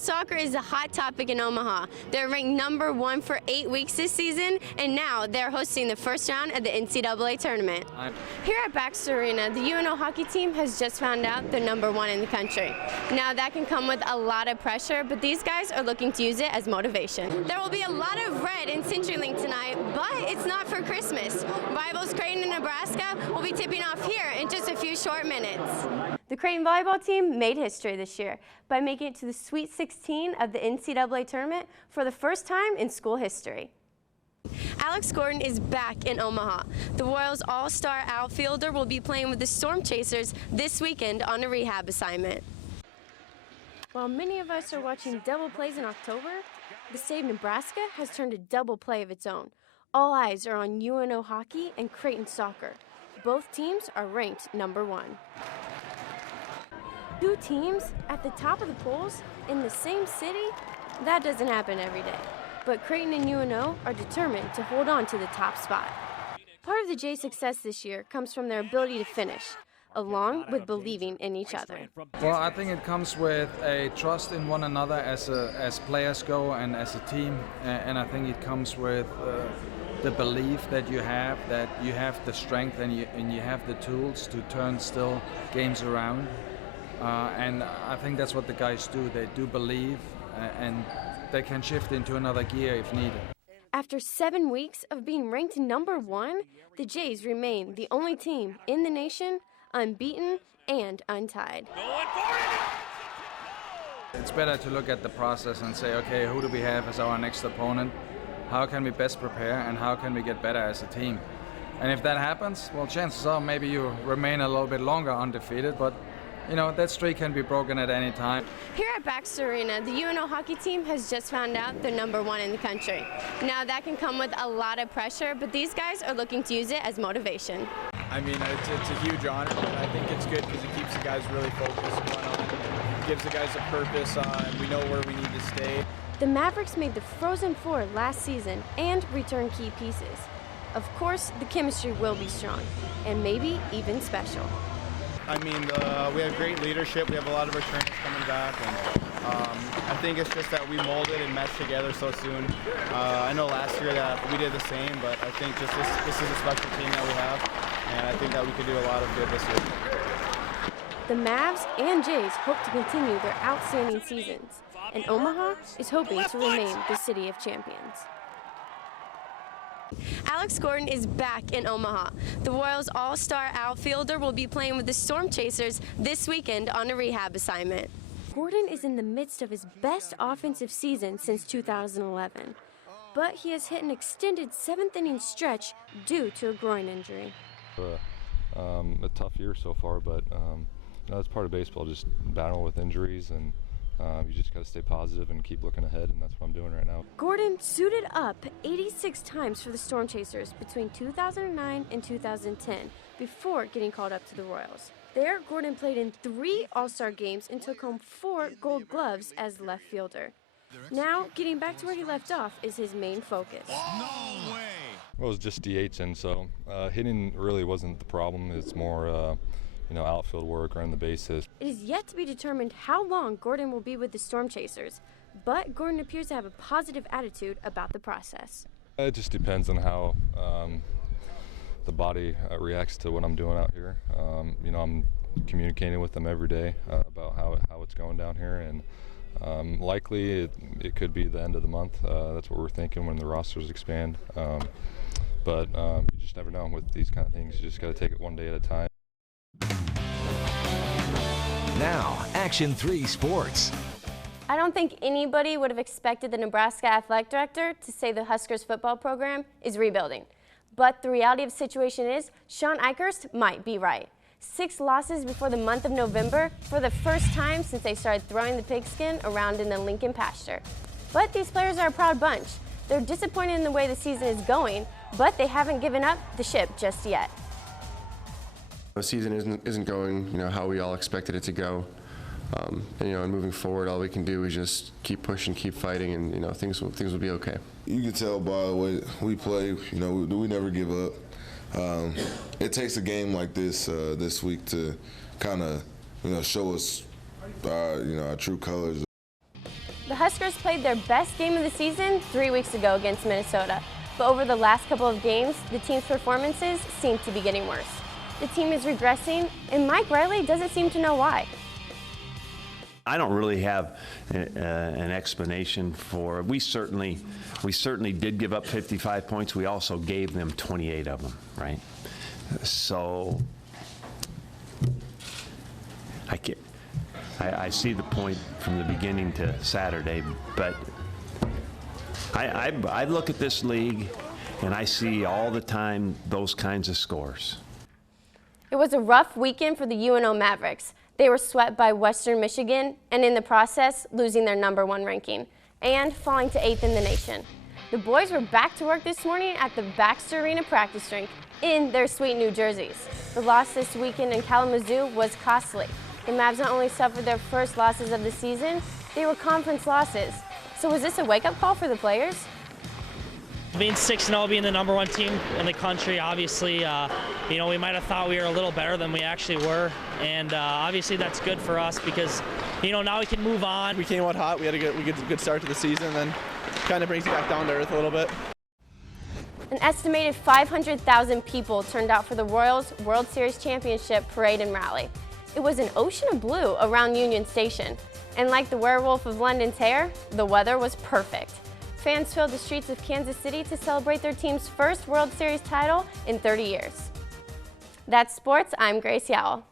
soccer is a hot topic in Omaha. They're ranked #1 for 8 weeks this season, and now they're hosting the first round of the NCAA tournament. Here at Baxter Arena, the UNO hockey team has just found out they're #1 in the country. Now that can come with a lot of pressure, but these guys are looking to use it as motivation. There will be a lot of red in CenturyLink tonight, but it's not for Christmas. Rivals Creighton and Nebraska will be tipping off here in just a few short minutes. The Creighton volleyball team made history this year by making it to the Sweet 16 of the NCAA tournament for the first time in school history. Alex Gordon is back in Omaha. The Royals all-star outfielder will be playing with the Storm Chasers this weekend on a rehab assignment. While many of us are watching double plays in October, the state of Nebraska has turned a double play of its own. All eyes are on UNO hockey and Creighton soccer. Both teams are ranked #1. Two teams at the top of the polls in the same city? That doesn't happen every day. But Creighton and UNO are determined to hold on to the top spot. Part of the Jays' success this year comes from their ability to finish, along with believing in each other. Well, I think it comes with a trust in one another as players go and as a team, and I think it comes with the belief that you have the strength and you have the tools to turn still games around. And I think that's what the guys do. They do believe, and they can shift into another gear if needed. After 7 weeks of being ranked #1, the Jays remain the only team in the nation unbeaten and untied. It's better to look at the process and say, okay, who do we have as our next opponent? How can we best prepare, and how can we get better as a team? And if that happens, well, chances are maybe you remain a little bit longer undefeated, but you know, that streak can be broken at any time. Here at Baxter Arena, the UNO hockey team has just found out they're #1 in the country. Now that can come with a lot of pressure, but these guys are looking to use it as motivation. I mean, it's a huge honor, and I think it's good because it keeps the guys really focused on, gives the guys a purpose on, we know where we need to stay. The Mavericks made the Frozen Four last season and returned key pieces. Of course, the chemistry will be strong, and maybe even special. I mean, we have great leadership. We have a lot of our trainers coming back, and I think it's just that we molded and meshed together so soon. I know last year that we did the same, but I think just this is a special team that we have, and I think that we could do a lot of good this year. The Mavs and Jays hope to continue their outstanding seasons, and Omaha is hoping to remain the city of champions. Alex Gordon is back in Omaha. The Royals all-star outfielder will be playing with the Storm Chasers this weekend on a rehab assignment. Gordon is in the midst of his best offensive season since 2011, but he has hit an extended 7th-inning stretch due to a groin injury. A tough year so far, but that's part of baseball, just battle with injuries, and you just got to stay positive and keep looking ahead, and that's what I'm doing right now. Gordon suited up 86 times for the Storm Chasers between 2009 and 2010 before getting called up to the Royals. There, Gordon played in 3 All-Star games and took home 4 Gold Gloves as left fielder. Now, getting back to where he left off is his main focus. No way! Well, it was just DH, and so hitting really wasn't the problem. It's more outfield work, running the bases. It is yet to be determined how long Gordon will be with the Storm Chasers, but Gordon appears to have a positive attitude about the process. It just depends on how the body reacts to what I'm doing out here. I'm communicating with them every day about how it's going down here, and likely it could be the end of the month. That's what we're thinking when the rosters expand. But you just never know with these kind of things. You just got to take it one day at a time. Now, Action 3 Sports. I don't think anybody would have expected the Nebraska athletic director to say the Huskers football program is rebuilding. But the reality of the situation is, Sean Eichhorst might be right. 6 losses before the month of November for the first time since they started throwing the pigskin around in the Lincoln pasture. But these players are a proud bunch. They're disappointed in the way the season is going, but they haven't given up the ship just yet. The season isn't going, how we all expected it to go. And moving forward, all we can do is just keep pushing, keep fighting, and things will be okay. You can tell by the way we play. We never give up. It takes a game like this this week to kind of show us our true colors. Huskers played their best game of the season 3 weeks ago against Minnesota, but over the last couple of games, the team's performances seem to be getting worse. The team is regressing, and Mike Riley doesn't seem to know why. I don't really have an explanation for. We certainly did give up 55 points. We also gave them 28 of them, right? So I see the point from the beginning to Saturday, but I look at this league and I see all the time those kinds of scores. It was a rough weekend for the UNO Mavericks. They were swept by Western Michigan and in the process losing their #1 ranking and falling to 8th in the nation. The boys were back to work this morning at the Baxter Arena practice rink in their sweet new jerseys. The loss this weekend in Kalamazoo was costly. The Mavs not only suffered their first losses of the season, they were conference losses. So was this a wake-up call for the players? Being 6-0, being the #1 team in the country, obviously, we might have thought we were a little better than we actually were, and obviously that's good for us because, now we can move on. We came out hot. We get a good start to the season, and then kind of brings you back down to earth a little bit. An estimated 500,000 people turned out for the Royals World Series Championship Parade and Rally. It was an ocean of blue around Union Station, and like the Werewolf of London's hair, the weather was perfect. Fans filled the streets of Kansas City to celebrate their team's first World Series title in 30 years. That's sports. I'm Grace Yowell.